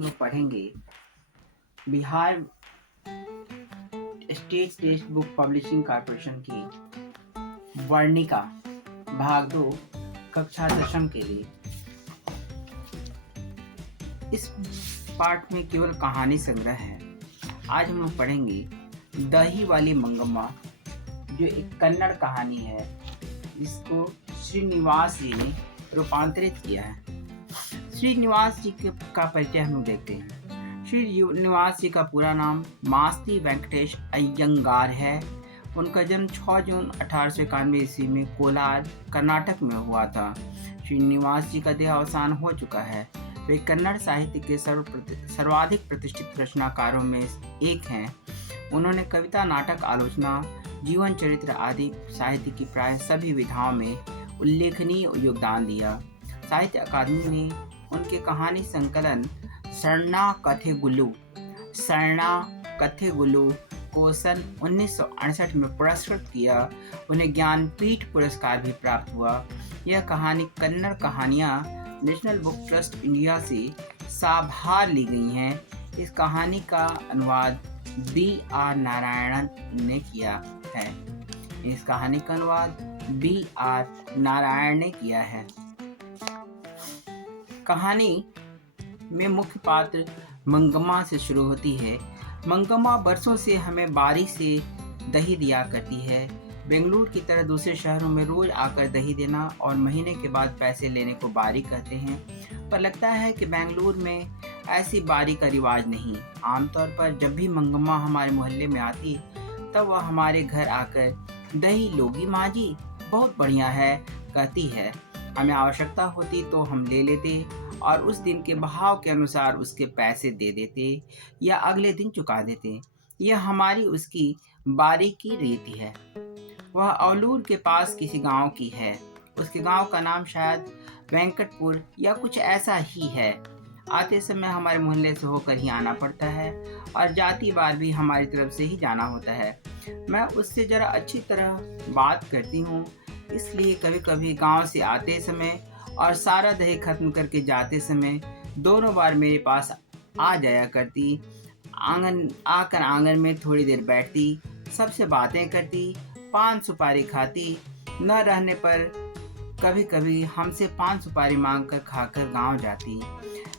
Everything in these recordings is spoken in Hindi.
हम लोग पढ़ेंगे Bihar state text book publishing corporation की वर्णिका भाग 2 कक्षा 10वीं के लिए। इस पाठ में केवल कहानी संग्रह है। आज हम लोग पढ़ेंगे दही वाली मंगम्मा, जो एक कन्नड़ कहानी है जिसको श्रीनिवास जी ने रूपांतरित किया है। श्रीनिवास जी का परिचय हम लोग देखते हैं। श्रीनिवास जी का पूरा नाम मास्ती वेंकटेश अय्यंगार है। उनका जन्म 6 जून 1891 ईस्वी में कोलार, कर्नाटक में हुआ था। श्रीनिवास जी का देहावसान हो चुका है। वे कन्नड़ साहित्य के सर्वाधिक प्रतिष्ठित रचनाकारों में एक हैं। उन्होंने कविता, नाटक, आलोचना, जीवन चरित्र आदि साहित्य की प्राय सभी विधाओं में उल्लेखनीय योगदान दिया। साहित्य अकादमी ने उनके कहानी संकलन शरणा कथे गुल्लू को सन 1968 में पुरस्कृत किया। उन्हें ज्ञानपीठ पुरस्कार भी प्राप्त हुआ। यह कहानी कन्नड़ कहानियाँ नेशनल बुक ट्रस्ट इंडिया से साभार ली गई हैं। इस कहानी का अनुवाद B.R. नारायणन ने किया है। इस कहानी का अनुवाद B.R. नारायण ने किया है। कहानी में मुख्य पात्र मंगम्मा से शुरू होती है। मंगम्मा बरसों से हमें बारी से दही दिया करती है। बेंगलुरु की तरह दूसरे शहरों में रोज आकर दही देना और महीने के बाद पैसे लेने को बारी कहते हैं, पर लगता है कि बेंगलुरु में ऐसी बारी का रिवाज नहीं। आमतौर पर जब भी मंगम्मा हमारे मोहल्ले में आती तब वह हमारे घर आकर दही लोगी माँ जी, बहुत बढ़िया है कहती है। हमें आवश्यकता होती तो हम ले लेते और उस दिन के भाव के अनुसार उसके पैसे दे देते या अगले दिन चुका देते। यह हमारी उसकी बारी की रीति है। वह औलूर के पास किसी गांव की है। उसके गांव का नाम शायद वेंकटपुर या कुछ ऐसा ही है। आते समय हमारे मोहल्ले से होकर ही आना पड़ता है और जाती बार भी हमारी तरफ से ही जाना होता है। मैं उससे ज़रा अच्छी तरह बात करती हूँ, इसलिए कभी कभी गांव से आते समय और सारा दही खत्म करके जाते समय दोनों बार मेरे पास आ जाया करती। आंगन में थोड़ी देर बैठती, सबसे बातें करती, पान सुपारी खाती। न रहने पर कभी कभी हमसे पान सुपारी मांगकर खाकर गांव जाती।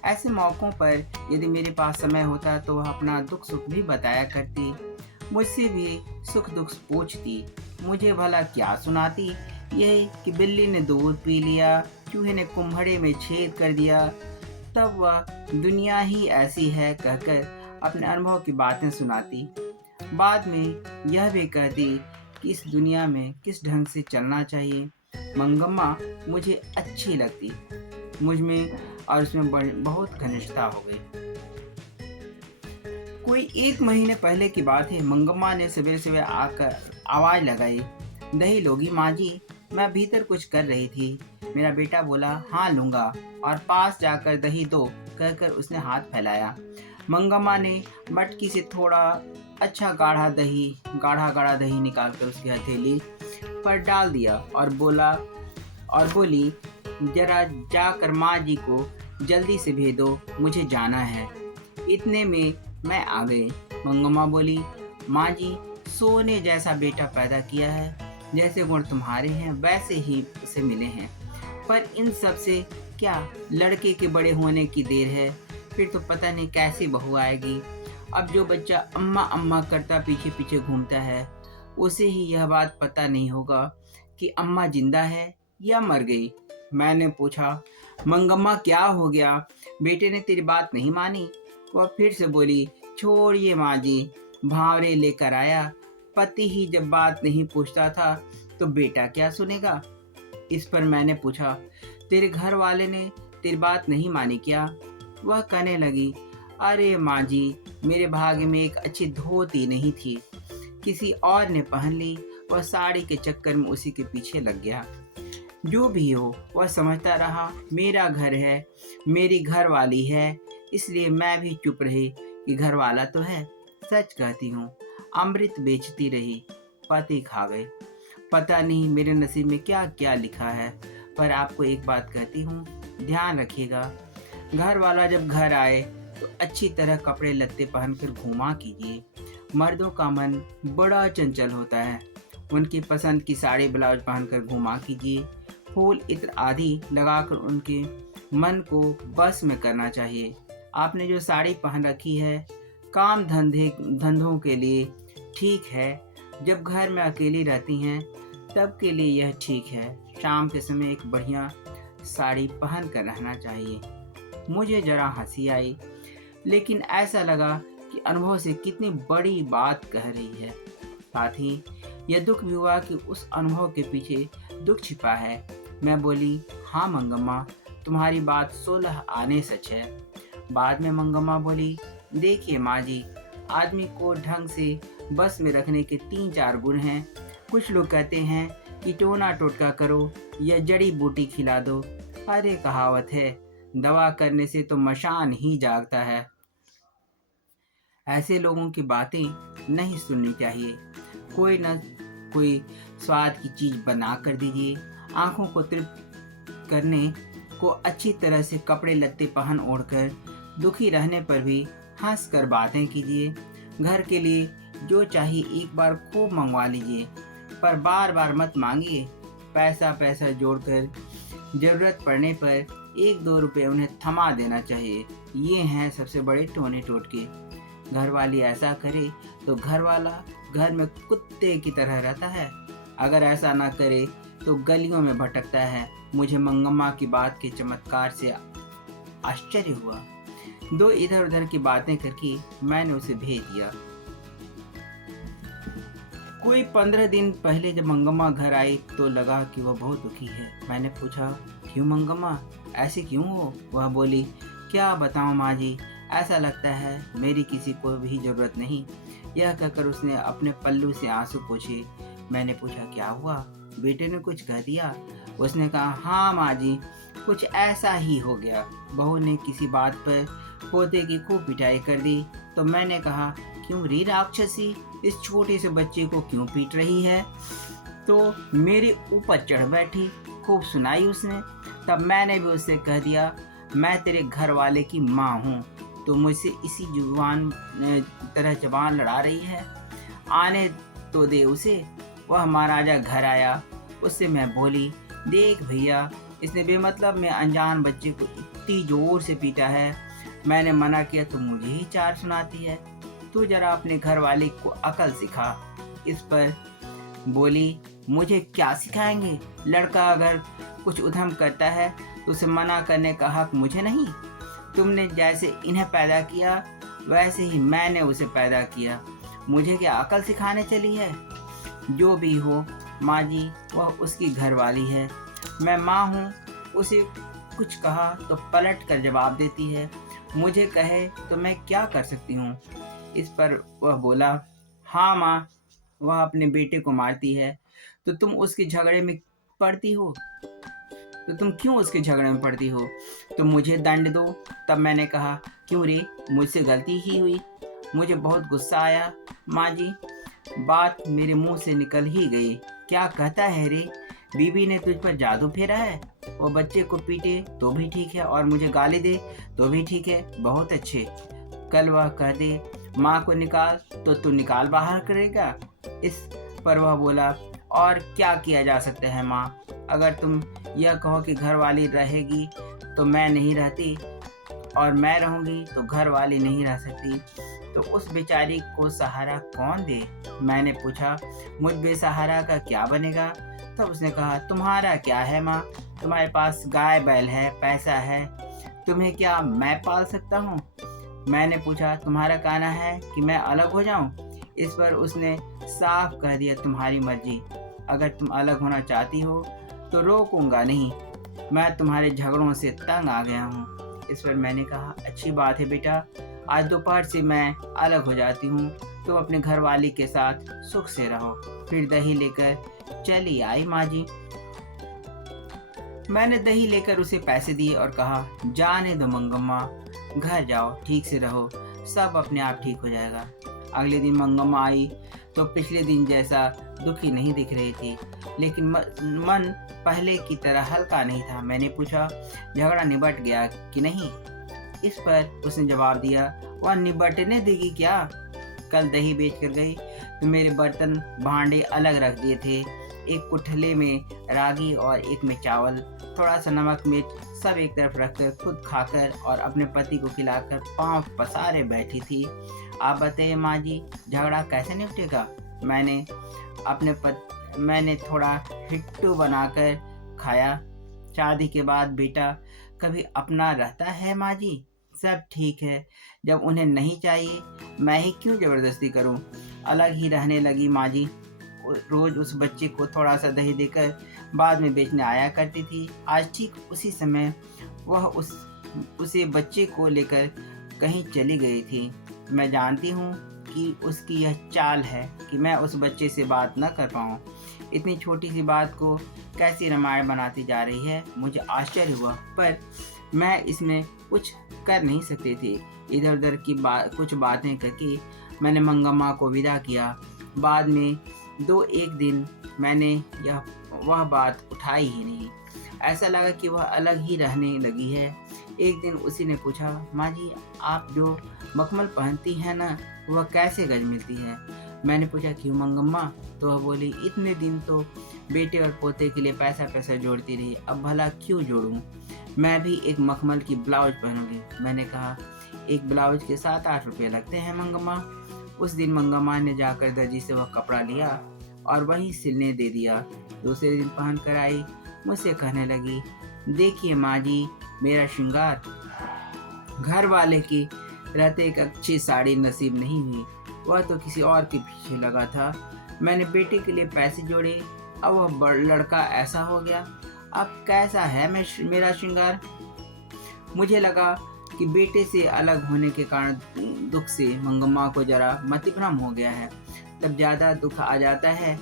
ऐसे मौक़ों पर यदि मेरे पास समय होता तो वह अपना दुख सुख भी बताया करती। मुझसे भी सुख दुख पूछती। मुझे भला क्या सुनाती? यही कि बिल्ली ने दूध पी लिया, चूहे ने कुम्हड़े में छेद कर दिया। तब वह दुनिया ही ऐसी है कहकर अपने अनुभव की बातें सुनाती। बाद में यह भी कहती कि इस दुनिया में किस ढंग से चलना चाहिए। मंगम्मा मुझे अच्छी लगती। मुझ में और उसमें बहुत घनिष्ठता हो गई। कोई 1 महीने पहले की बात है। मंगम्मा ने सवेरे सवेरे आकर आवाज़ लगाई, दही लोगी माँ जी? मैं भीतर कुछ कर रही थी। मेरा बेटा बोला, हाँ लूँगा, और पास जाकर दही दो कहकर उसने हाथ फैलाया। मंगम्मा ने मटकी से थोड़ा अच्छा गाढ़ा दही निकालकर उसकी हथेली पर डाल दिया और बोली, जरा जाकर माँ जी को जल्दी से भेजो, मुझे जाना है। इतने में मैं आ गई। मंगम्मा बोली, माँ जी, सोने जैसा बेटा पैदा किया है। जैसे गुण तुम्हारे हैं वैसे ही उसे मिले हैं, पर इन सब से क्या लड़के के बड़े होने की देर है। फिर तो पता नहीं कैसी बहू आएगी। अब जो बच्चा अम्मा अम्मा करता पीछे पीछे घूमता है, उसे ही यह बात पता नहीं होगा कि अम्मा जिंदा है या मर गई। मैंने पूछा, मंगम्मा क्या हो गया? बेटे ने तेरी बात नहीं मानी? वह फिर से बोली, छोड़िए माँ जी, भावरे लेकर आया। पति ही जब बात नहीं पूछता था तो बेटा क्या सुनेगा? इस पर मैंने पूछा, तेरे घर वाले ने तेरी बात नहीं मानी क्या? वह कहने लगी, अरे माँ जी, मेरे भाग्य में एक अच्छी धोती नहीं थी, किसी और ने पहन ली। वह साड़ी के चक्कर में उसी के पीछे लग गया। जो भी हो, वह समझता रहा मेरा घर है, मेरी घर वाली है, इसलिए मैं भी चुप रही कि घर वाला तो है। सच कहती हूँ, अमृत बेचती रही, पति खा गए। पता नहीं मेरे नसीब में क्या क्या लिखा है, पर आपको एक बात कहती हूँ, ध्यान रखिएगा। घर वाला जब घर आए तो अच्छी तरह कपड़े लत्ते पहनकर घुमा कीजिए। मर्दों का मन बड़ा चंचल होता है, उनकी पसंद की साड़ी ब्लाउज पहनकर घुमा कीजिए। फूल इत्र आदि लगाकर उनके मन को बस में करना चाहिए। आपने जो साड़ी पहन रखी है काम धंधों के लिए ठीक है, जब घर में अकेली रहती हैं तब के लिए यह ठीक है। शाम के समय एक बढ़िया साड़ी पहन कर रहना चाहिए। मुझे जरा हंसी आई, लेकिन ऐसा लगा कि अनुभव से कितनी बड़ी बात कह रही है। साथ ही यह दुख भी हुआ कि उस अनुभव के पीछे दुख छिपा है। मैं बोली, हाँ मंगम्मा, तुम्हारी बात 16 आने सच है। बाद में मंगम्मा बोली, देखिए माँ जी, आदमी को ढंग से बस में रखने के 3-4 गुण हैं। कुछ लोग कहते हैं कि टोना टोटका करो या जड़ी बूटी खिला दो। अरे कहावत है, दवा करने से तो मशान ही जागता है। ऐसे लोगों की बातें नहीं सुननी चाहिए। कोई न कोई स्वाद की चीज बना कर दीजिए। आंखों को तृप्त करने को अच्छी तरह से कपड़े लत्ते पहन ओढ़कर दुखी रहने पर भी हंस कर बातें कीजिए। घर के लिए जो चाहिए एक बार खूब मंगवा लीजिए, पर बार बार मत मांगिए। पैसा जोड़कर जरूरत पड़ने पर 1-2 रुपए उन्हें थमा देना चाहिए। ये हैं सबसे बड़े टोने टोटके। घर वाली ऐसा करे तो घर वाला घर में कुत्ते की तरह रहता है, अगर ऐसा ना करे तो गलियों में भटकता है। मुझे मंगम्मा की बात के चमत्कार से आश्चर्य हुआ। 2 इधर उधर की बातें करके मैंने उसे भेज दिया। कोई 15 दिन पहले जब मंगम्मा घर आई तो लगा कि वह बहुत दुखी है। मैंने पूछा, क्यों मंगम्मा, ऐसे क्यों हो? वह बोली, क्या बताऊं माँ जी, ऐसा लगता है मेरी किसी को भी जरूरत नहीं। यह कहकर उसने अपने पल्लू से आंसू पोंछे। मैंने पूछा, क्या हुआ? बेटे ने कुछ कह दिया? उसने कहा, हाँ माँ जी, कुछ ऐसा ही हो गया। बहू ने किसी बात पर पोते की खूब पिटाई कर दी तो मैंने कहा, क्यों रे राक्षसी, इस छोटे से बच्चे को क्यों पीट रही है? तो मेरे ऊपर चढ़ बैठी, खूब सुनाई उसने। तब मैंने भी उससे कह दिया, मैं तेरे घर वाले की माँ हूँ, तो मुझसे इसी तरह जबान लड़ा रही है, आने तो दे उसे। वह महाराजा घर आया, उससे मैं बोली, देख भैया, इसने बेमतलब में अनजान बच्चे को इतनी जोर से पीटा है। मैंने मना किया तो मुझे ही 4 सुनाती है। तू जरा अपने घर वाले को अकल सिखा। इस पर बोली, मुझे क्या सिखाएंगे? लड़का अगर कुछ उधम करता है तो उसे मना करने का हक मुझे नहीं। तुमने जैसे इन्हें पैदा किया वैसे ही मैंने उसे पैदा किया, मुझे क्या अकल सिखाने चली है? जो भी हो माँ जी, वह उसकी घरवाली है, मैं माँ हूँ। उसे कुछ कहा तो पलट कर जवाब देती है, मुझे कहे तो मैं क्या कर सकती हूँ? इस पर वह बोला, हाँ माँ, वह अपने बेटे को मारती है तो तुम उसके झगड़े में पड़ती हो, तो तुम क्यों उसके झगड़े में पड़ती हो? तुम मुझे दंड दो। तब मैंने कहा, क्यों रे, मुझसे गलती ही हुई। मुझे बहुत गुस्सा आया। माँ जी, बात मेरे मुंह से निकल ही गई। क्या कहता है रे, बीबी ने तुझ पर जादू फेरा है? वो बच्चे को पीटे तो भी ठीक है और मुझे गाली दे तो भी ठीक है, बहुत अच्छे। कल वह कह दे माँ को निकाल तो तू निकाल बाहर करेगा। इस पर वह बोला, और क्या किया जा सकता है माँ, अगर तुम यह कहो कि घर वाली रहेगी तो मैं नहीं रहती और मैं रहूंगी तो घर वाली नहीं रह सकती, तो उस बेचारी को सहारा कौन दे? मैंने पूछा, मुझ बेसहारा का क्या बनेगा? तब उसने कहा, तुम्हारा क्या है माँ, तुम्हारे पास गाय बैल है, पैसा है, तुम्हें क्या मैं पाल सकता हूँ? मैंने पूछा, तुम्हारा कहना है कि मैं अलग हो जाऊं? इस पर उसने साफ कह दिया, तुम्हारी मर्जी, अगर तुम अलग होना चाहती हो तो रोकूंगा नहीं, मैं तुम्हारे झगड़ों से तंग आ गया हूँ। इस पर मैंने कहा, अच्छी बात है बेटा, आज दोपहर से मैं अलग हो जाती हूँ, तुम अपने घर वाली के साथ सुख से रहो। फिर दही लेकर चली आई माँ जी। मैंने दही लेकर उसे पैसे दिए और कहा, जाने दो मंगम्मा, घर जाओ, ठीक से रहो, सब अपने आप ठीक हो जाएगा। अगले दिन मंगम्मा आई तो पिछले दिन जैसा दुखी नहीं दिख रही थी, लेकिन मन पहले की तरह हल्का नहीं था। मैंने पूछा, झगड़ा निबट गया कि नहीं? इस पर उसने जवाब दिया, वह निबटने देगी क्या? कल दही बेच कर गई तो मेरे बर्तन भांडे अलग रख दिए थे, एक कुठले में रागी और एक में चावल, थोड़ा सा नमक मिर्च सब एक तरफ रखकर खुद खाकर और अपने पति को खिलाकर पांव पसारे बैठी थी। आप बताइए माँ जी, झगड़ा कैसे निपटेगा? मैंने मैंने थोड़ा हिट्टू बनाकर खाया। शादी के बाद बेटा कभी अपना रहता है माँ जी? सब ठीक है, जब उन्हें नहीं चाहिए मैं ही क्यों जबरदस्ती करूं? अलग ही रहने लगी माँ जी। रोज उस बच्चे को थोड़ा सा दही देकर बाद में बेचने आया करती थी। आज ठीक उसी समय वह उसे बच्चे को लेकर कहीं चली गई थी। मैं जानती हूँ कि उसकी यह चाल है कि मैं उस बच्चे से बात न कर पाऊँ। इतनी छोटी सी बात को कैसी रामायण बनाती जा रही है, मुझे आश्चर्य हुआ, पर मैं इसमें कुछ कर नहीं सकती थी। इधर उधर की कुछ बातें करके मैंने मंगम्मा को विदा किया। बाद में 2-1 दिन मैंने वह बात उठाई ही नहीं। ऐसा लगा कि वह अलग ही रहने लगी है। एक दिन उसी ने पूछा, माँ जी आप जो मखमल पहनती हैं ना, वह कैसे गज मिलती है? मैंने पूछा, क्यों मंगम्मा? तो वह बोली, इतने दिन तो बेटे और पोते के लिए पैसा जोड़ती रही, अब भला क्यों जोड़ूं? मैं भी एक मखमल की ब्लाउज पहनूंगी। मैंने कहा, एक ब्लाउज के 7-8 रुपये लगते हैं मंगम्मा। उस दिन मंगम्मा ने जाकर दर्जी से वह कपड़ा लिया और वहीं सिलने दे दिया। दूसरे दिन पहन कर आई, मुझसे कहने लगी, देखिए माँ जी, मेरा श्रृंगार घर वाले की रहते एक अच्छी साड़ी नसीब नहीं हुई, वह तो किसी और के पीछे लगा था। मैंने बेटे के लिए पैसे जोड़े, अब वह लड़का ऐसा हो गया, अब कैसा है मेरा श्रृंगार? मुझे लगा कि बेटे से अलग होने के कारण दुख से मंगम्मा को जरा मतिभ्रम हो गया है। जब ज़्यादा दुख आ जाता है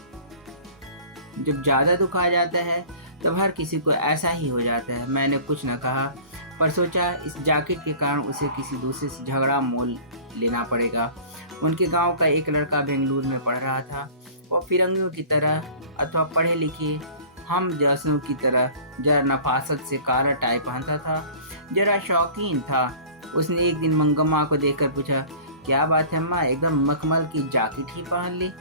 तब हर किसी को ऐसा ही हो जाता है। मैंने कुछ न कहा, पर सोचा इस जैकेट के कारण उसे किसी दूसरे से झगड़ा मोल लेना पड़ेगा। उनके गांव का एक लड़का बेंगलुरु में पढ़ रहा था। वह फिरंगियों की तरह अथवा पढ़े लिखे हम जैसों की तरह जरा नफासत से काला टाई पहनता था, जरा शौकीन था। उसने एक दिन मंगम्मा को देखकर पूछा, क्या बात है अम्मा, एकदम मखमल की जैकेट ही पहन ली?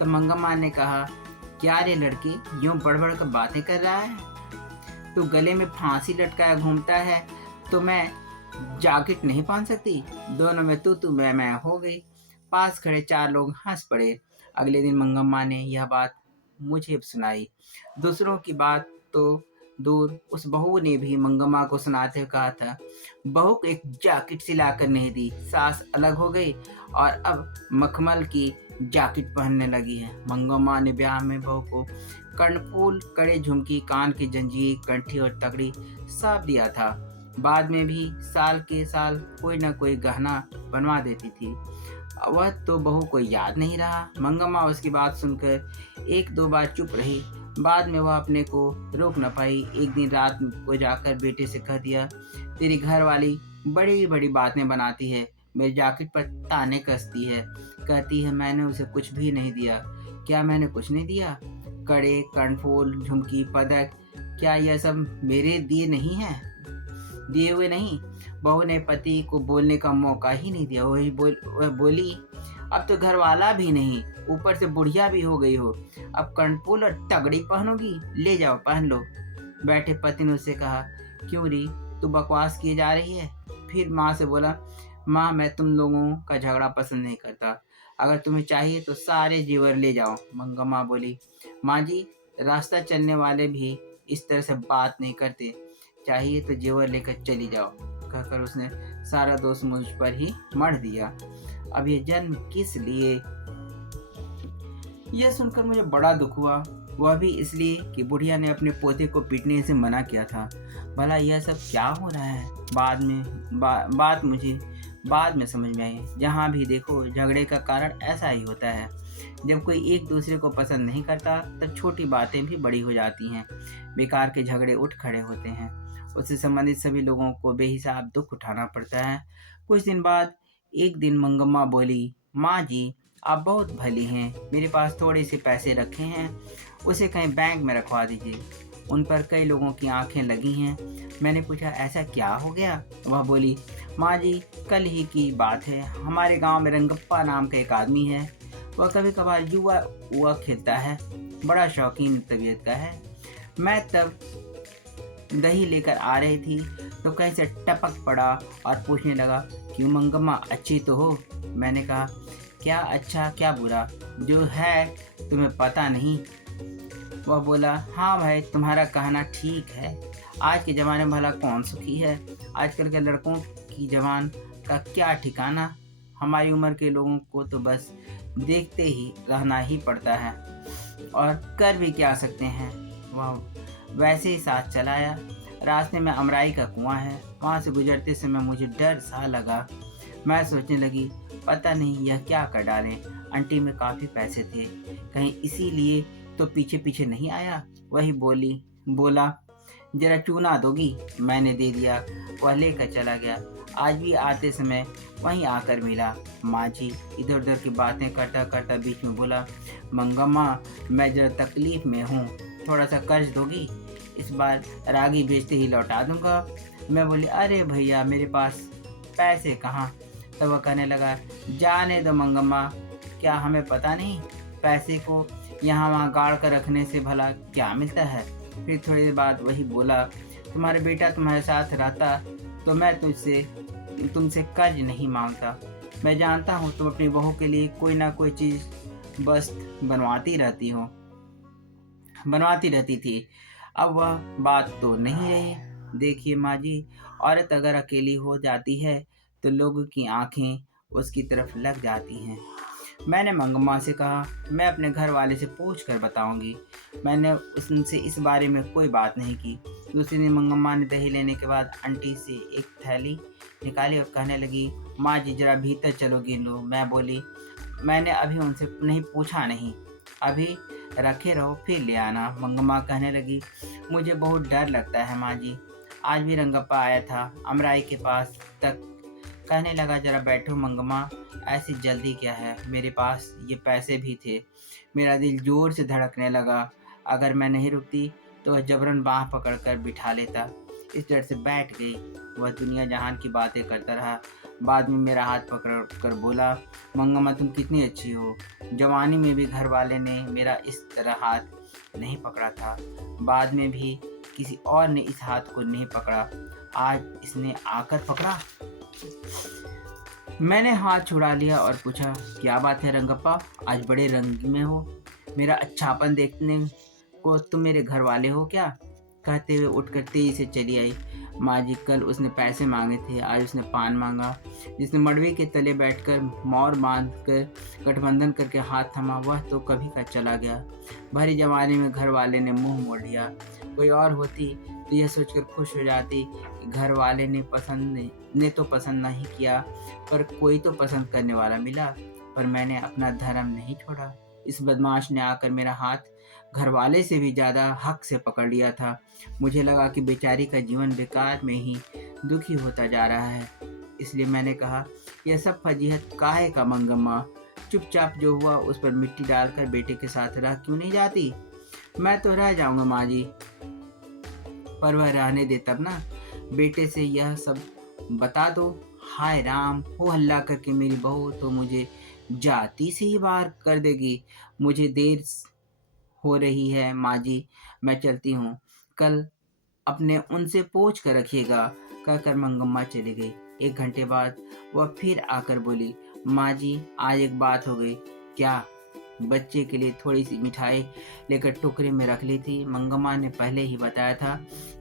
तब मंगम्मा ने कहा, क्या रे लड़के, यूं बड़बड़ कर बातें कर रहा है? तू गले में फांसी लटकाया घूमता है तो मैं जैकेट नहीं पहन सकती? दोनों में तू मैं हो गई। पास खड़े 4 लोग हंस पड़े। अगले दिन मंगम्मा ने यह बात मुझे सुनाई। दूसरों की बात तो दूर, उस बहू ने भी मंगम्मा को सुनाते हुए कहा था, बहू को एक जैकेट सिलाकर नहीं दी, सास अलग हो गई और अब मखमल की जैकेट पहनने लगी है। मंगम्मा ने ब्याह में बहू को कर्णफूल, कड़े झुमकी, कान की जंजीर, कंठी और तगड़ी सब दिया था। बाद में भी साल के साल कोई न कोई गहना बनवा देती थी। वह तो बहू को याद नहीं रहा। मंगम्मा उसकी बात सुनकर 1-2 बार चुप रही। बाद में वह अपने को रोक न पाई। एक दिन रात को जाकर बेटे से कह दिया, तेरी घर वाली बड़ी बड़ी बातें बनाती है, मेरी जैकेट पर ताने कसती है, कहती है मैंने उसे कुछ भी नहीं दिया। क्या मैंने कुछ नहीं दिया? कड़े, कर्णफूल, झुमकी, पदक, क्या यह सब मेरे दिए हुए नहीं? बहू ने पति को बोलने का मौका ही नहीं दिया। वह बोली, अब तो घर वाला भी नहीं, ऊपर से बुढ़िया भी हो गई हो, अब कर्णफूल और तगड़ी पहनोगी? ले जाओ पहन लो। बैठे पति ने उससे कहा, क्यों री, तू बकवास किए जा रही है? फिर माँ से बोला, माँ मैं तुम लोगों का झगड़ा पसंद नहीं करता, अगर तुम्हें चाहिए तो सारे जेवर ले जाओ। मंगम्मा बोली, माँ जी रास्ता चलने वाले भी इस तरह से बात नहीं करते, चाहिए तो जेवर लेकर चली जाओ। कहकर उसने सारा दोष मुझ पर ही मढ़ दिया। अब ये जन्म किस लिए? यह सुनकर मुझे बड़ा दुख हुआ, वह भी इसलिए कि बुढ़िया ने अपने पोते को पीटने से मना किया था। भला यह सब क्या हो रहा है? बात मुझे बाद में समझ में आई। जहाँ भी देखो झगड़े का कारण ऐसा ही होता है। जब कोई एक दूसरे को पसंद नहीं करता तब छोटी बातें भी बड़ी हो जाती हैं, बेकार के झगड़े उठ खड़े होते हैं, उससे संबंधित सभी लोगों को बेहिसाब दुख उठाना पड़ता है। कुछ दिन बाद एक दिन मंगम्मा बोली, माँ जी आप बहुत भली हैं, मेरे पास थोड़े से पैसे रखे हैं, उसे कहीं बैंक में रखवा दीजिए। उन पर कई लोगों की आंखें लगी हैं। मैंने पूछा, ऐसा क्या हो गया? वह बोली, माँ जी, कल ही की बात है, हमारे गांव में रंगप्पा नाम का एक आदमी है। वह कभी कभार जुआ हुआ खेलता है, बड़ा शौकीन तबीयत का है। मैं तब दही लेकर आ रही थी तो कहीं से टपक पड़ा और पूछने लगा, क्यों मंगम्मा, अच्छी तो हो? मैंने कहा, क्या अच्छा क्या बुरा, जो है तुम्हें पता नहीं? वह बोला, हाँ भाई, तुम्हारा कहना ठीक है। आज के ज़माने में भला कौन सुखी है? आजकल के लड़कों की जवान का क्या ठिकाना। हमारी उम्र के लोगों को तो बस देखते ही रहना ही पड़ता है, और कर भी क्या सकते हैं। वह वैसे ही साथ चलाया। रास्ते में अमराई का कुआं है, वहाँ से गुजरते समय मुझे डर सा लगा। मैं सोचने लगी, पता नहीं यह क्या कर डालें। आंटी में काफ़ी पैसे थे, कहीं इसीलिए तो पीछे पीछे नहीं आया। वही बोला, जरा चूना दोगी? मैंने दे दिया। वह लेकर चला गया। आज भी आते समय वहीं आकर मिला। माँ जी इधर उधर की बातें करता करता बीच में बोला, मंगम्मा, मैं जरा तकलीफ में हूँ, थोड़ा सा कर्ज दोगी? इस बार रागी बेचते ही लौटा दूंगा। मैं बोली, अरे भैया, मेरे पास पैसे कहाँ? तब वह कहने लगा, जाने दो मंगम्मा, क्या हमें पता नहीं? पैसे को यहाँ वहाँ गाड़ कर रखने से भला क्या मिलता है? फिर थोड़ी देर बाद वही बोला, तुम्हारा बेटा तुम्हारे साथ रहता तो मैं तुमसे कर्ज नहीं मांगता। मैं जानता हूँ तुम अपनी बहू के लिए कोई ना कोई चीज़ बस बनवाती रहती थी। अब वह बात तो नहीं रही। देखिए माँ जी, औरत अगर अकेली हो जाती है तो लोगों की आंखें उसकी तरफ लग जाती हैं। मैंने मंगम्मा से कहा, मैं अपने घर वाले से पूछ कर बताऊंगी। मैंने उनसे इस बारे में कोई बात नहीं की। दूसरे दिन मंगम्मा ने दही लेने के बाद आंटी से एक थैली निकाली और कहने लगी, माँ जी जरा भीतर चलो, गिन लो। मैं बोली, मैंने अभी उनसे नहीं पूछा नहीं, अभी रखे रहो, फिर ले आना। मंगम्मा कहने लगी, मुझे बहुत डर लगता है माँ जी। आज भी रंगप्पा आया था अमराई के पास तक। कहने लगा, जरा बैठो मंगम्मा, ऐसी जल्दी क्या है? मेरे पास ये पैसे भी थे। मेरा दिल जोर से धड़कने लगा। अगर मैं नहीं रुकती तो वह जबरन बाँह पकड़कर बिठा लेता। इस डर से बैठ गई। वह दुनिया जहान की बातें करता रहा। बाद में मेरा हाथ पकड़ कर बोला, मंगम्मा, तुम कितनी अच्छी हो। जवानी में भी घर वाले ने मेरा इस तरह हाथ नहीं पकड़ा था। बाद में भी किसी और ने इस हाथ को नहीं पकड़ा। आज इसने आकर पकड़ा। मैंने हाथ छुड़ा लिया और पूछा, क्या बात है रंगप्पा, आज बड़े रंग में हो? मेरा अच्छापन देखने को तुम मेरे घर वाले हो क्या? कहते हुए उठकर तेजी से चली आई। माँ जी, कल उसने पैसे मांगे थे, आज उसने पान मांगा। जिसने मड़वे के तले बैठकर मोर बांध कर गठबंधन करके हाथ थमा, वह तो कभी का चला गया। भरी जवानी में घर वाले ने मुंह मोड़ लिया। कोई और होती तो यह सोचकर खुश हो जाती कि घर वाले ने तो पसंद नहीं किया, पर कोई तो पसंद करने वाला मिला। पर मैंने अपना धर्म नहीं छोड़ा। इस बदमाश ने आकर मेरा हाथ घरवाले से भी ज़्यादा हक से पकड़ लिया था। मुझे लगा कि बेचारी का जीवन बेकार में ही दुखी होता जा रहा है। इसलिए मैंने कहा, यह सब फजीहत काहे का मंगम्मा? चुपचाप जो हुआ उस पर मिट्टी डालकर बेटे के साथ रह क्यों नहीं जाती? मैं तो रह जाऊंगा माँ जी, पर वह रहने दे तब ना। बेटे से यह सब बता दो। हाय राम, हो हल्ला करके मेरी बहू तो मुझे जाती से ही बाहर कर देगी। मुझे देर हो रही है माँ जी, मैं चलती हूँ। कल अपने उनसे पूछ कर रखिएगा। कहकर मंगम्मा चली गई। 1 घंटे बाद वह फिर आकर बोली, माँ जी, आज एक बात हो गई। क्या? बच्चे के लिए थोड़ी सी मिठाई लेकर टोकरी में रख ली थी। मंगम्मा ने पहले ही बताया था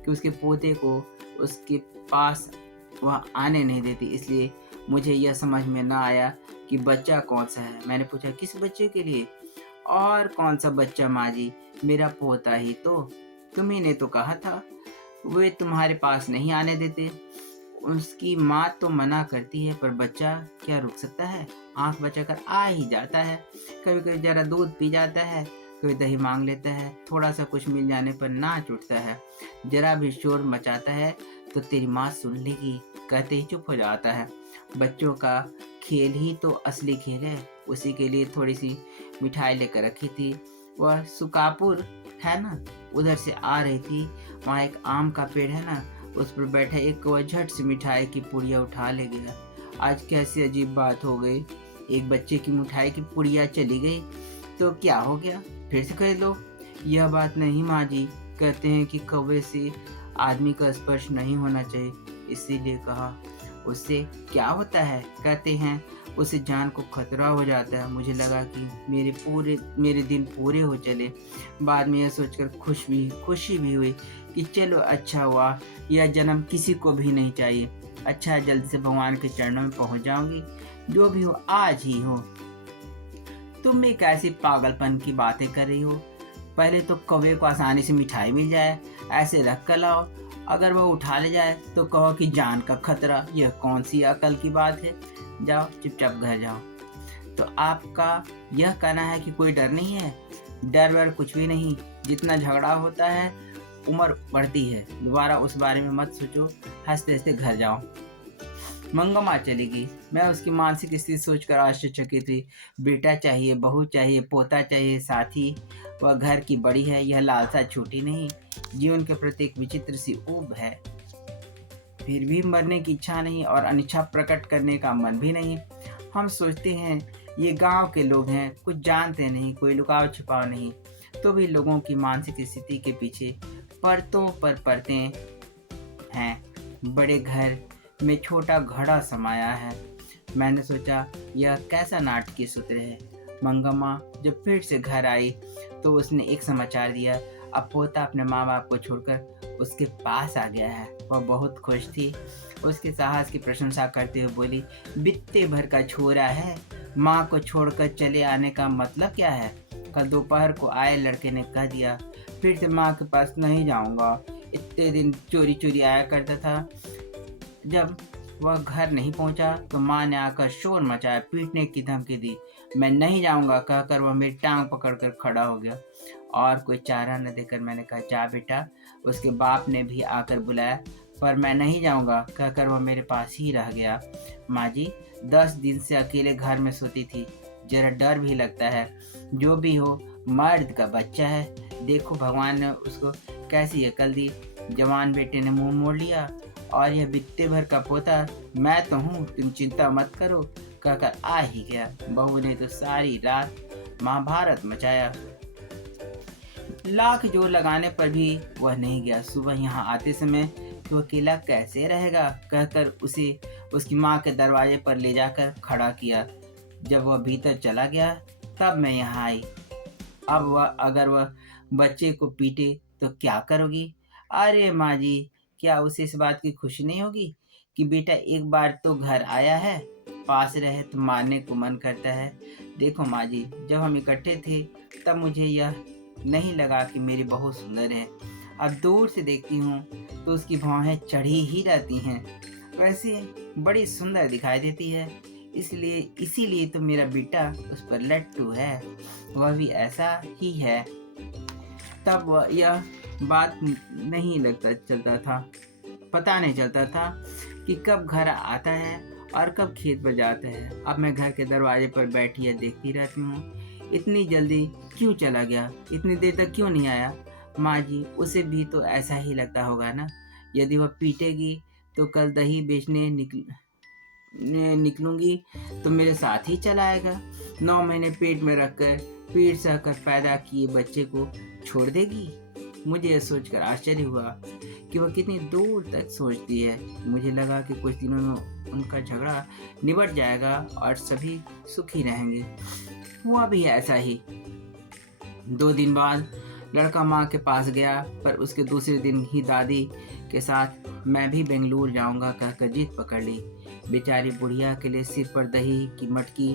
कि उसके पोते को उसके पास वह आने नहीं देती, इसलिए मुझे यह समझ में ना आया कि बच्चा कौन सा है। मैंने पूछा, किस बच्चे के लिए? और कौन सा बच्चा माँ जी, मेरा पोता ही तो। तुम्ही ने तो कहा था वे तुम्हारे पास नहीं आने देते। उसकी माँ तो मना करती है, पर बच्चा क्या रुक सकता है? आंख बचाकर आ ही जाता है। कभी कभी जरा दूध पी जाता है, कभी दही मांग लेता है। थोड़ा सा कुछ मिल जाने पर नाच उठता है। जरा भी शोर मचाता है तो तेरी माँ सुन लेगी कहते ही चुप हो जाता है। बच्चों का खेल ही तो असली खेल है। उसी के लिए थोड़ी सी मिठाई लेकर रखी थी। वह सुकापुर है ना, उधर से आ रही थी। वहाँ एक आम का पेड़ है ना, उस पर बैठा एक कौवा झट से मिठाई की पुड़िया उठा ले गया। आज कैसी अजीब बात हो गई, एक बच्चे की मिठाई की पुड़िया चली गई तो क्या हो गया, फिर से खरीद लो। यह बात नहीं माँ जी, कहते हैं कि कौवे से आदमी का स्पर्श नहीं होना चाहिए, इसीलिए कहा। उससे क्या होता है, कहते हैं उससे जान को खतरा हो जाता है। मुझे लगा कि मेरे दिन पूरे हो चले। बाद में यह सोचकर खुशी भी हुई कि चलो अच्छा हुआ, यह जन्म किसी को भी नहीं चाहिए। अच्छा है, जल्दी से भगवान के चरणों में पहुंच जाऊंगी। जो भी हो आज ही हो। तुम भी कैसी पागलपन की बातें कर रही हो। पहले तो कौवे को आसानी से मिठाई मिल जाए, ऐसे रख कर लाओ। अगर वह उठा ले जाए तो कहो कि जान का खतरा। यह कौन सी अकल की बात है। जाओ चुपचाप घर जाओ। तो आपका यह कहना है कि कोई डर नहीं है। डर वर कुछ भी नहीं, जितना झगड़ा होता है उम्र बढ़ती है। दोबारा उस बारे में मत सोचो। हंसते हंसते घर जाओ। मंगम्मा चली गई। मैं उसकी मानसिक स्थिति सोचकर आश्चर्यचकित थी। बेटा चाहिए, बहू चाहिए, पोता चाहिए, साथ ही वह घर की बड़ी है। यह लालसा छूटी नहीं। जीवन के प्रति एक विचित्र सी ऊब है। फिर भी मरने की इच्छा नहीं और अनिच्छा प्रकट करने का मन भी नहीं। हम सोचते हैं ये गांव के लोग हैं, कुछ जानते नहीं, कोई लुकाव छिपाव नहीं। तो भी लोगों की मानसिक स्थिति के पीछे परतों पर परतें हैं। बड़े घर में छोटा घड़ा समाया है। मैंने सोचा यह कैसा नाटकीय सूत्र है। मंगम्मा जब फिर से घर आई तो उसने एक समाचार दिया। अब पोता अपने माँ बाप को छोड़कर उसके पास आ गया है। वह बहुत खुश थी। उसके साहस की प्रशंसा करते हुए बोली, बित्ते भर का छोरा है, माँ को छोड़कर चले आने का मतलब क्या है। कल दोपहर को आए लड़के ने कह दिया, फिर से माँ के पास नहीं जाऊंगा। इतने दिन चोरी चोरी आया करता था। जब वह घर नहीं पहुंचा तो माँ ने आकर शोर मचाया, पीटने की धमकी दी। मैं नहीं जाऊंगा कहकर वह मेरी टांग पकड़कर खड़ा हो गया। और कोई चारा न देकर मैंने कहा, जा बेटा। उसके बाप ने भी आकर बुलाया, पर मैं नहीं जाऊंगा कहकर वह मेरे पास ही रह गया। माँ जी 10 दिन से अकेले घर में सोती थी। जरा डर भी लगता है। जो भी हो, मर्द का बच्चा है। देखो भगवान ने उसको कैसी अकल दी। जवान बेटे ने मुंह मोड़ लिया और यह बित्ते भर का पोता मैं तो हूँ, तुम चिंता मत करो कहकर आ ही गया। बहू ने तो सारी रात महाभारत मचाया। लाख जोर लगाने पर भी वह नहीं गया। सुबह यहाँ आते समय तो अकेला कैसे रहेगा कहकर उसे उसकी माँ के दरवाजे पर ले जाकर खड़ा किया। जब वह भीतर चला गया तब मैं यहाँ आई। अब अगर वह बच्चे को पीटे तो क्या करोगी। अरे माँ जी, क्या उसे इस बात की खुशी नहीं होगी कि बेटा एक बार तो घर आया है। पास रहे तो मारने को मन करता है। देखो माँ जी, जब हम इकट्ठे थे तब मुझे यह नहीं लगा कि मेरी बहू सुंदर है। अब दूर से देखती हूँ तो उसकी भौहें चढ़ी ही रहती हैं। वैसे बड़ी सुंदर दिखाई देती है। इसीलिए तो मेरा बेटा उस पर लट्टू है। वह भी ऐसा ही है। तब वह यह बात नहीं पता नहीं चलता था कि कब घर आता है और कब खेत पर जाता है। अब मैं घर के दरवाजे पर बैठी है देखती रहती हूँ। इतनी जल्दी क्यों चला गया, इतनी देर तक क्यों नहीं आया। माँ जी, उसे भी तो ऐसा ही लगता होगा ना। यदि वह पीटेगी तो कल दही बेचने निकलूंगी तो मेरे साथ ही चला आएगा। 9 महीने पेट में रखकर पीठ सहकर पैदा किए बच्चे को छोड़ देगी। मुझे यह सोचकर आश्चर्य हुआ कि वह कितनी दूर तक सोचती है। मुझे लगा कि कुछ दिनों में उनका झगड़ा निबट जाएगा और सभी सुखी रहेंगे। हुआ भी ऐसा ही। 2 दिन बाद लड़का माँ के पास गया, पर उसके दूसरे दिन ही दादी के साथ मैं भी बेंगलुरु जाऊंगा कहकर जिद पकड़ ली। बेचारी बुढ़िया के लिए सिर पर दही की मटकी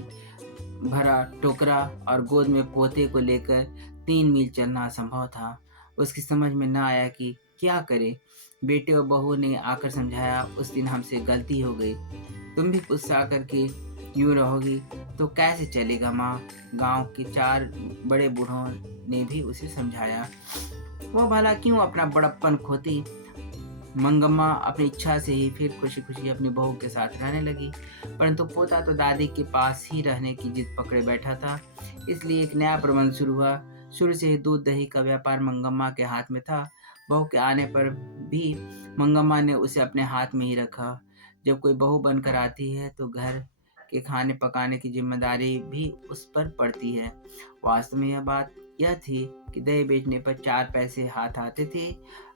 भरा टोकरा और गोद में पोते को लेकर 3 मील चलना असंभव था। उसकी समझ में न आया कि क्या करे। बेटे और बहू ने आकर समझाया, उस दिन हमसे गलती हो गई। तुम भी गुस्सा करके यूं रहोगी तो कैसे चलेगा माँ। गांव के 4 बड़े बूढ़ों ने भी उसे समझाया। वह भला क्यों अपना बड़प्पन खोती। मंगम्मा अपनी इच्छा से ही फिर खुशी खुशी अपनी बहू के साथ रहने लगी। परंतु पोता तो दादी के पास ही रहने की जिद पकड़े बैठा था। इसलिए एक नया प्रबंध शुरू हुआ। शुरू से ही दूध दही का व्यापार मंगम्मा के हाथ में था। बहू के आने पर भी मंगम्मा ने उसे अपने हाथ में ही रखा। जब कोई बहू बनकर आती है तो घर के खाने पकाने की जिम्मेदारी भी उस पर पड़ती है। वास्तव में यह थी कि दही बेचने पर 4 पैसे हाथ आते थे।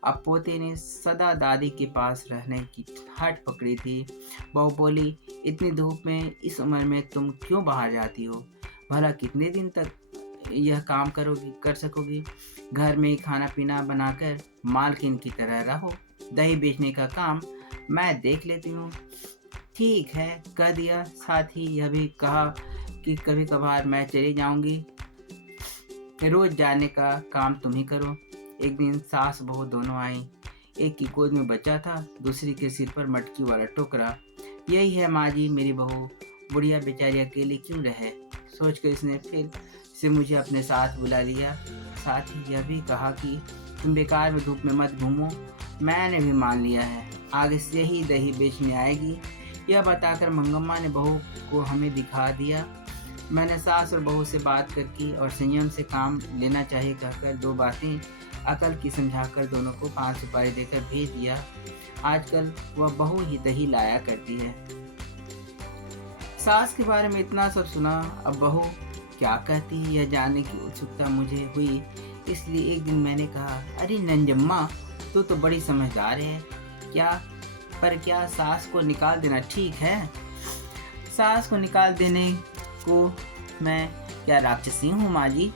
अब पोते ने सदा दादी के पास रहने की हट पकड़ी थी। बहू बोली, इतनी धूप में इस उम्र में तुम क्यों बाहर जाती हो? भला कितने दिन तक यह काम कर सकोगी? घर में ही खाना पीना बनाकर मालकिन की तरह रहो। दही बेचने का काम मैं देख लेती हूँ। ठीक है, कह दिया। साथ ही यह भी कहा कि कभी कभार मैं चली जाऊंगी, रोज जाने का काम तुम ही करो। एक दिन सास बहू दोनों आई। एक की गोद में बच्चा था, दूसरी के सिर पर मटकी वाला टोकरा। यही है माँ जी मेरी बहू, बुढ़िया बेचारी अकेली क्यों रहे? सोच कर इसने फिर से मुझे अपने साथ बुला लिया। साथ ही यह भी कहा कि तुम बेकार में धूप में मत घूमो। मैंने भी मान लिया है, आगे से ही दही बेचने आएगी। यह बताकर मंगम्मा ने बहू को हमें दिखा दिया। मैंने सास और बहू से बात करके और संयम से काम लेना चाहिए कहकर 2 बातें अकल की समझाकर दोनों को 5 सुपारी देकर भेज दिया। आजकल वह बहू ही दही लाया करती है। सास के बारे में इतना सब सुना, अब बहू क्या कहती है यह जानने की उत्सुकता मुझे हुई। इसलिए एक दिन मैंने कहा, अरे नंजम्मा, तू तो बड़ी समझदार है। क्या सास को निकाल देना ठीक है? सास को निकाल देने को मैं क्या राक्षसी हूँ माँ जी?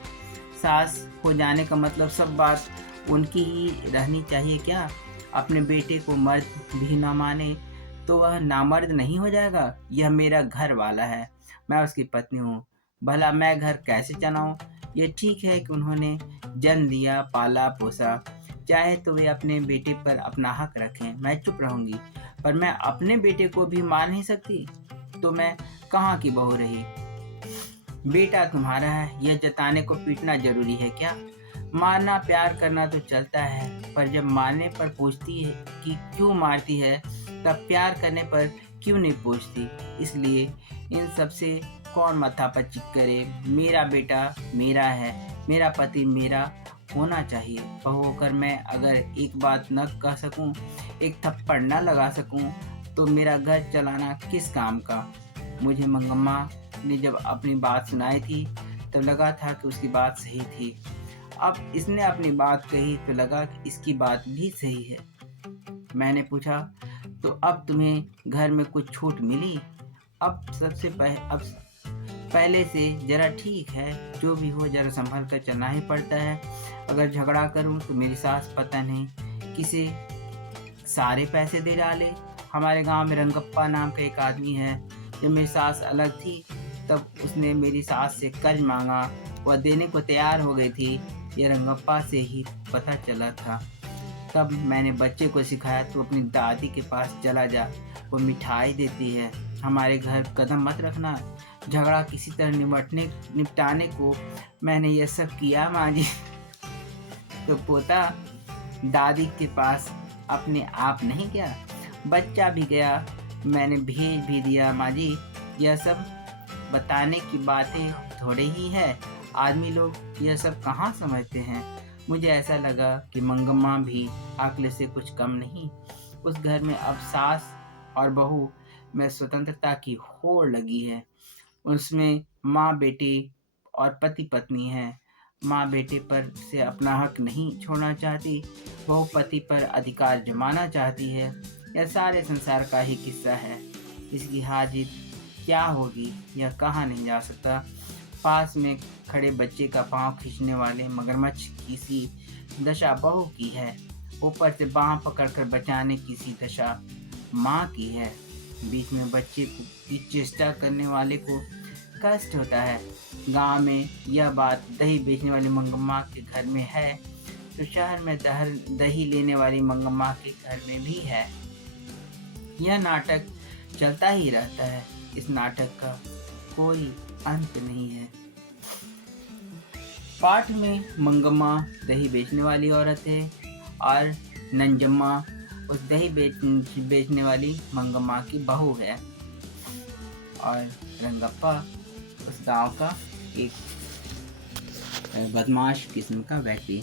सास हो जाने का मतलब सब बात उनकी ही रहनी चाहिए क्या? अपने बेटे को मर्द भी न माने तो वह नामर्द नहीं हो जाएगा? यह मेरा घर वाला है, मैं उसकी पत्नी हूँ। भला मैं घर कैसे चलाऊँ? यह ठीक है कि उन्होंने जन्म दिया, पाला पोसा, चाहे तो वे अपने बेटे पर अपना हक रखें, मैं चुप रहूंगी। पर मैं अपने बेटे को भी मार नहीं सकती, तो मैं कहाँ की बहू रही? बेटा तुम्हारा है, यह जताने को पीटना जरूरी है क्या? मारना प्यार करना तो चलता है, पर जब मारने पर पूछती है कि क्यों मारती है, तब प्यार करने पर क्यों नहीं पूछती? इसलिए इन सब से कौन माथा पच्ची करे? मेरा बेटा मेरा है, मेरा पति मेरा होना चाहिए। बहू होकर मैं अगर एक बात न कह सकूं, एक थप्पड़ न लगा सकूं, तो मेरा घर चलाना किस काम का? मुझे मंगम्मा ने जब अपनी बात सुनाई थी तब लगा था कि उसकी बात सही थी। अब इसने अपनी बात कही तो लगा कि इसकी बात भी सही है। मैंने पूछा, तो अब तुम्हें घर में कुछ छूट मिली? अब पहले से जरा ठीक है, जो भी हो जरा संभल कर चलना ही पड़ता है। अगर झगड़ा करूं तो मेरी सास पता नहीं किसे सारे पैसे दे डाले। हमारे गांव में रंगप्पा नाम का एक आदमी है। जब मेरी सास अलग थी तब उसने मेरी सास से कर्ज मांगा, वह देने को तैयार हो गई थी। यह रंगप्पा से ही पता चला था। तब मैंने बच्चे को सिखाया, तो अपनी दादी के पास चला जा, वो मिठाई देती है। हमारे घर कदम मत रखना। झगड़ा किसी तरह निपटाने को मैंने यह सब किया माँ जी। तो पोता दादी के पास अपने आप नहीं गया, बच्चा भी गया, मैंने भेज भी दिया माँ जी। यह सब बताने की बातें थोड़े ही है, आदमी लोग यह सब कहाँ समझते हैं। मुझे ऐसा लगा कि मंगम्मा भी अक्ल से कुछ कम नहीं। उस घर में अब सास और बहू में स्वतंत्रता की होड़ लगी है। उसमें माँ बेटी और पति पत्नी है। माँ बेटे पर से अपना हक नहीं छोड़ना चाहती, बहू पति पर अधिकार जमाना चाहती है। यह सारे संसार का ही किस्सा है। इसकी हाजिर क्या होगी यह कहा नहीं जा सकता। पास में खड़े बच्चे का पांव खींचने वाले मगरमच्छ की सी दशा बहू की है, ऊपर से बांह पकड़कर बचाने की सी दशा माँ की है। बीच में बच्चे की चेष्टा करने वाले को कष्ट होता है। गांव में यह बात दही बेचने वाली मंगम्मा के घर में है, तो शहर में दही लेने वाली मंगम्मा के घर में भी है। यह नाटक चलता ही रहता है। इस नाटक का कोई अंत नहीं है। पाठ में मंगम्मा दही बेचने वाली औरत है और नंजम्मा उस दही बेचने वाली मंगम्मा की बहू है, और रंगप्पा उस गांव का एक बदमाश किस्म का व्यक्ति।